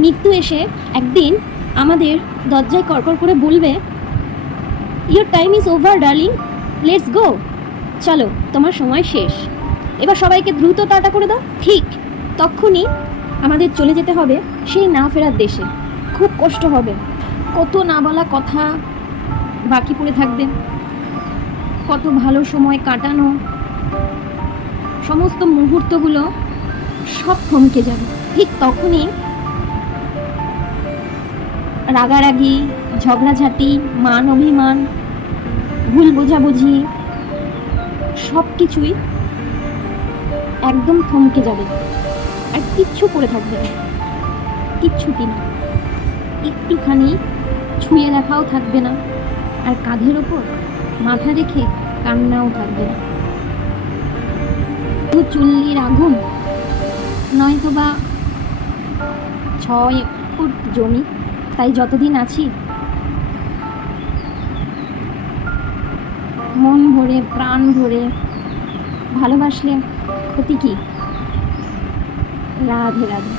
মৃত্যু এসে একদিন আমাদের দরজায় কড়কড় করে বলবে, your time is over darling, let's go, চলো তোমার সময় শেষ, এবার সবাইকে দ্রুত টাটা করে দাও। ঠিক তখনই আমাদের চলে যেতে হবে সেই না ফেরার দেশে। খুব কষ্ট হবে, কত না বলা কথা বাকি পড়ে থাকবে, কত ভালো সময় কাটানো, সমস্ত মুহূর্তগুলো সব থমকে যাবে। ঠিক তখনই রাগারাগি, ঝগড়াঝাটি, মান অভিমান, ভুল বোঝাবুঝি সব কিছুই একদম থমকে যাবে, আর কিচ্ছু পড়ে থাকবে না, কিচ্ছুটি না, একটুখানি ছুঁয়ে দেখাও থাকবে না, আর কাঁধের ওপর মাথা রেখে কান্নাও থাকবে না। চুল্লির আগুন, নয়তো বা 6 ফুট জমি, তাই যতদিন আছি মন ভরে প্রাণ ভরে ভালোবাসলে ক্ষতি কি? রাধে রাধে।